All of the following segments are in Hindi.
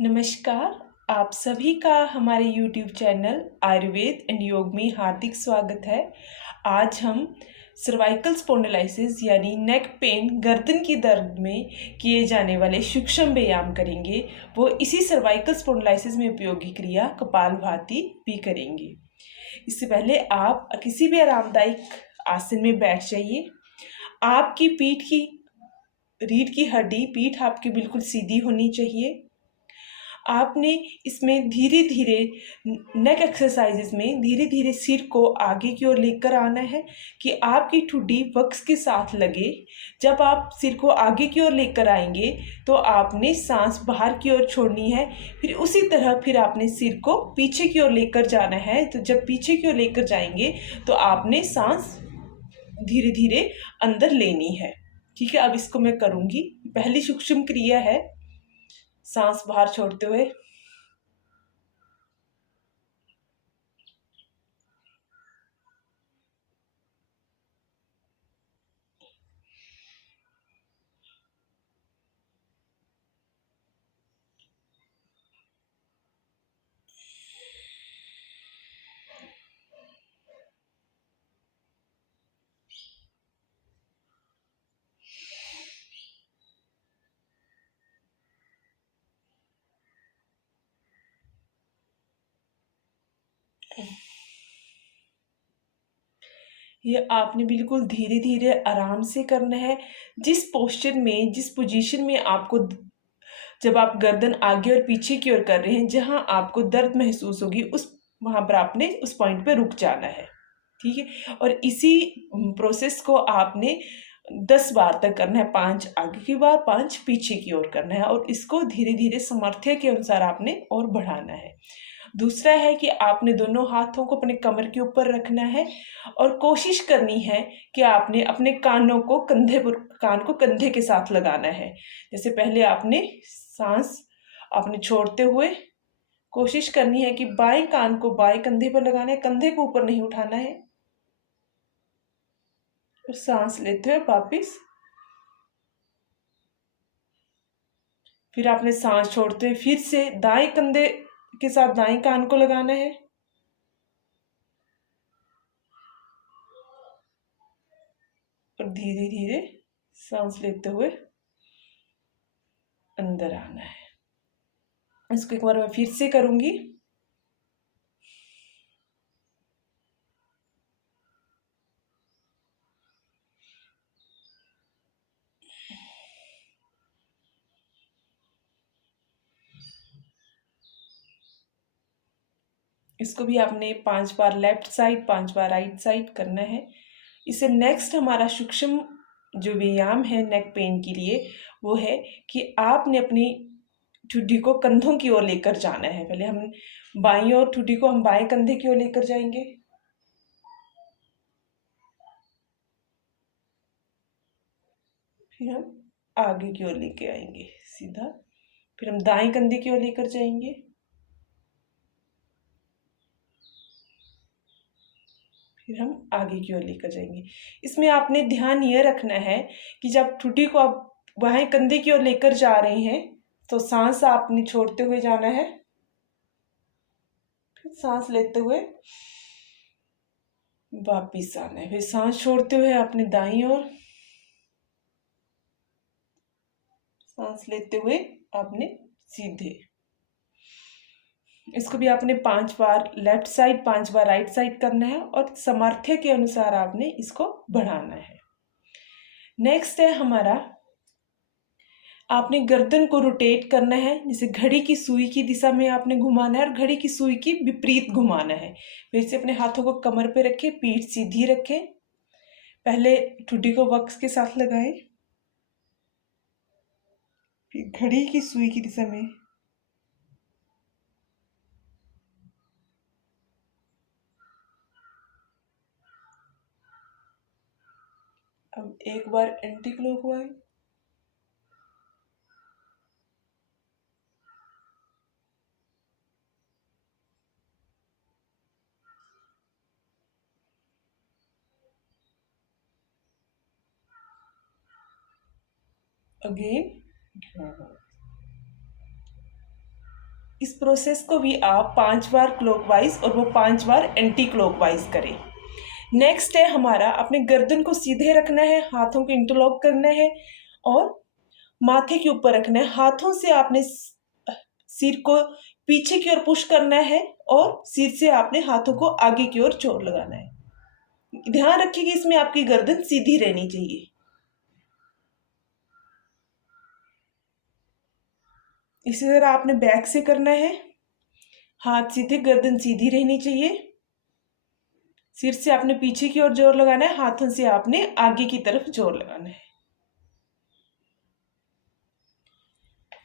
नमस्कार। आप सभी का हमारे YouTube चैनल आयुर्वेद एंड योग में हार्दिक स्वागत है। आज हम सर्वाइकल स्पॉन्डिलाइसिस यानी नेक पेन, गर्दन की दर्द में किए जाने वाले सूक्ष्म व्यायाम करेंगे। वो इसी सर्वाइकल स्पॉन्डिलाइसिस में उपयोगी क्रिया कपालभाति भी करेंगे। इससे पहले आप किसी भी आरामदायक आसन में बैठ जाइए। आपकी रीढ़ की हड्डी, पीठ आपकी बिल्कुल सीधी होनी चाहिए। आपने इसमें धीरे धीरे नेक एक्सरसाइजेज में धीरे धीरे सिर को आगे की ओर लेकर आना है कि आपकी ठुड्डी वक्स के साथ लगे। जब आप सिर को आगे की ओर लेकर आएंगे तो आपने सांस बाहर की ओर छोड़नी है। फिर उसी तरह फिर आपने सिर को पीछे की ओर लेकर जाना है। तो जब पीछे की ओर लेकर जाएंगे तो आपने सांस धीरे धीरे अंदर लेनी है। ठीक है, अब इसको मैं करूँगी। पहली सूक्ष्म क्रिया है सांस बाहर छोड़ते हुए। ये आपने बिल्कुल धीरे धीरे आराम से करना है। जिस पोस्चर में, जिस पोजीशन में आपको जब आप गर्दन आगे और पीछे की ओर कर रहे हैं, जहां आपको दर्द महसूस होगी उस वहां पर आपने उस पॉइंट पे रुक जाना है। ठीक है, और इसी प्रोसेस को आपने 10 बार तक करना है। 5 आगे की बार, 5 पीछे की ओर करना है और इसको धीरे धीरे सामर्थ्य के अनुसार आपने और बढ़ाना है। दूसरा है कि आपने दोनों हाथों को अपने कमर के ऊपर रखना है और कोशिश करनी है कि आपने अपने कान को कंधे के साथ लगाना है। जैसे पहले आपने सांस आपने छोड़ते हुए कोशिश करनी है कि बाएं कान को बाएं कंधे पर लगाना है, कंधे को ऊपर नहीं उठाना है। और सांस लेते हुए वापिस, फिर आपने सांस छोड़ते हुए फिर से दाएं कंधे के साथ दाएं कान को लगाना है और धीरे धीरे सांस लेते हुए अंदर आना है। इसको एक बार मैं फिर से करूंगी। इसको भी आपने 5 बार लेफ्ट साइड, 5 बार राइट साइड करना है। इसे नेक्स्ट हमारा सूक्ष्म जो व्यायाम है नेक पेन के लिए, वो है कि आपने अपनी ठुड्डी को कंधों की ओर लेकर जाना है। पहले हम बाईं ओर ठुड्डी को हम बाएं कंधे की ओर लेकर जाएंगे, फिर हम आगे की ओर लेके आएंगे सीधा, फिर हम दाएं कंधे की ओर लेकर जाएंगे, फिर हम आगे की ओर लेकर जाएंगे। इसमें आपने ध्यान यह रखना है कि जब ठुड्डी को आप बाएं कंधे की ओर लेकर जा रहे हैं तो सांस आपने छोड़ते हुए जाना है, फिर सांस लेते हुए वापिस आना है, फिर सांस छोड़ते हुए अपने दाईं ओर, सांस लेते हुए आपने सीधे। इसको भी आपने 5 बार लेफ्ट साइड, 5 बार राइट साइड करना है और सामर्थ्य के अनुसार आपने इसको बढ़ाना है। नेक्स्ट है हमारा, आपने गर्दन को रोटेट करना है। जैसे घड़ी की सुई की दिशा में आपने घुमाना है और घड़ी की सुई की विपरीत घुमाना है। फिर से अपने हाथों को कमर पे रखें, पीठ सीधी रखें। पहले ठुड्डी को वक्स के साथ लगाएं, फिर घड़ी की सुई की दिशा में अब एक बार एंटी क्लॉकवाइज, अगेन, इस प्रोसेस को भी आप 5 बार क्लॉकवाइज और वो 5 बार एंटी क्लॉकवाइज करें। नेक्स्ट है हमारा, अपने गर्दन को सीधे रखना है, हाथों को इंटरलॉक करना है और माथे के ऊपर रखना है। हाथों से आपने सिर को पीछे की ओर पुश करना है और सिर से आपने हाथों को आगे की ओर जोर लगाना है। ध्यान रखिए कि इसमें आपकी गर्दन सीधी रहनी चाहिए। इसी तरह आपने बैक से करना है, हाथ सीधे, गर्दन सीधी रहनी चाहिए। सिर से आपने पीछे की ओर जोर लगाना है, हाथों से आपने आगे की तरफ जोर लगाना है।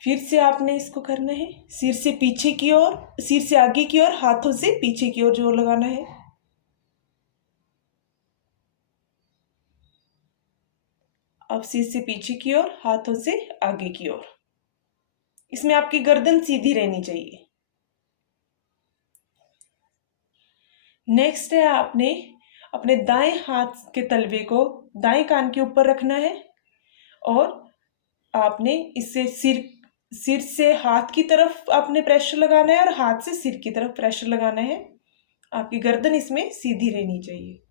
फिर से आपने इसको करना है, सिर से पीछे की ओर, सिर से आगे की ओर, हाथों से पीछे की ओर जोर लगाना है। अब सिर से पीछे की ओर, हाथों से आगे की ओर। इसमें आपकी गर्दन सीधी रहनी चाहिए। नेक्स्ट है, आपने अपने दाएं हाथ के तलवे को दाएं कान के ऊपर रखना है और आपने इससे सिर से हाथ की तरफ आपने प्रेशर लगाना है और हाथ से सिर की तरफ प्रेशर लगाना है। आपकी गर्दन इसमें सीधी रहनी चाहिए।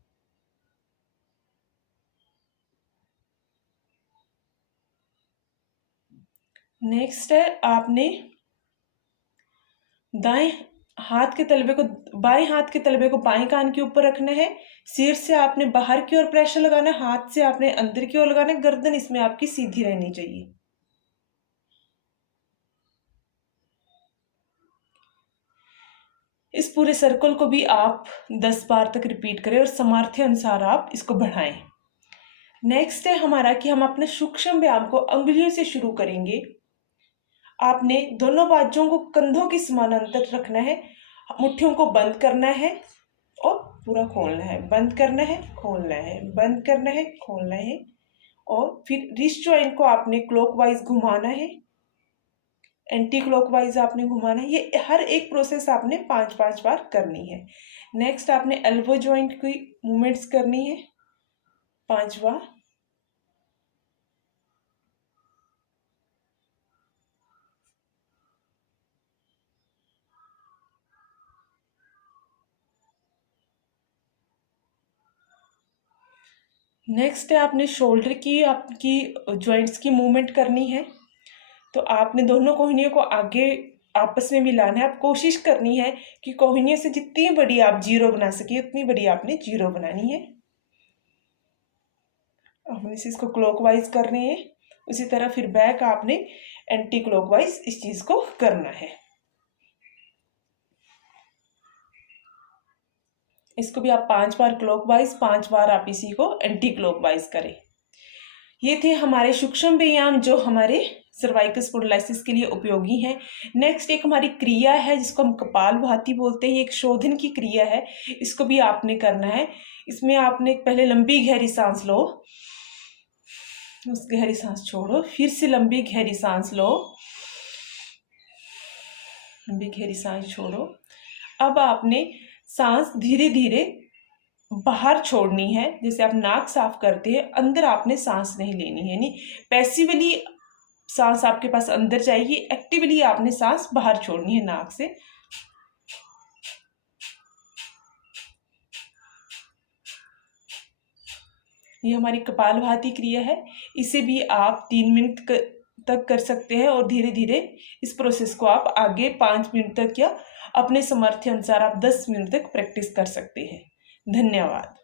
नेक्स्ट है, आपने दाएं हाथ के तलवे को बाएं हाथ के तलवे को बाएं कान के ऊपर रखना है। सिर से आपने बाहर की ओर प्रेशर लगाना है, हाथ से आपने अंदर की ओर लगाना है। गर्दन इसमें आपकी सीधी रहनी चाहिए। इस पूरे सर्कल को भी आप 10 बार तक रिपीट करें और सामर्थ्य अनुसार आप इसको बढ़ाएं। नेक्स्ट है हमारा कि हम अपने सूक्ष्म व्यायाम को अंगुलियों से शुरू करेंगे। आपने दोनों बाजुओं को कंधों के समानांतर रखना है, मुट्ठियों को बंद करना है और पूरा खोलना है, बंद करना है, खोलना है, बंद करना है, खोलना है। और फिर रिस्ट जॉइंट को आपने क्लॉकवाइज घुमाना है, एंटी क्लॉकवाइज आपने घुमाना है। ये हर एक प्रोसेस आपने 5-5 बार करनी है। नेक्स्ट आपने एल्बो जॉइंट की मूवमेंट्स करनी है 5 बार। नेक्स्ट है, आपने शोल्डर की आपकी जॉइंट्स की मूवमेंट करनी है। तो आपने दोनों कोहनियों को आगे आपस में मिलाना है। आप कोशिश करनी है कि कोहनियों से जितनी बड़ी आप जीरो बना सके उतनी बड़ी आपने जीरो बनानी है। आपने इसको क्लॉकवाइज करने हैं, उसी तरह फिर बैक आपने एंटी क्लॉकवाइज इस चीज को करना है। इसको भी आप 5 बार क्लॉकवाइज, 5 बार आप इसी को एंटी क्लॉकवाइज करें। ये थे हमारे सूक्ष्म व्यायाम जो हमारे सर्वाइकल स्पॉन्डिलोसिस के लिए उपयोगी हैं। नेक्स्ट एक हमारी क्रिया है जिसको हम कपालभाति बोलते हैं। ये एक शोधन की क्रिया है, इसको भी आपने करना है। इसमें आपने पहले लंबी गहरी सांस लो, उस गहरी सांस छोड़ो, फिर से लंबी गहरी सांस लो, लंबी गहरी सांस छोड़ो। अब आपने सांस धीरे धीरे बाहर छोड़नी है, जैसे आप नाक साफ करते हैं, अंदर आपने सांस नहीं लेनी है। नहीं, पैसिवली सांस आपके पास अंदर जाएगी, एक्टिवली आपने सांस बाहर छोड़नी है नाक से। ये हमारी कपालभाति क्रिया है। इसे भी आप 3 मिनट तक कर सकते हैं और धीरे धीरे इस प्रोसेस को आप आगे 5 मिनट तक या अपने सामर्थ्य अनुसार आप 10 मिनट तक प्रैक्टिस कर सकते हैं। धन्यवाद।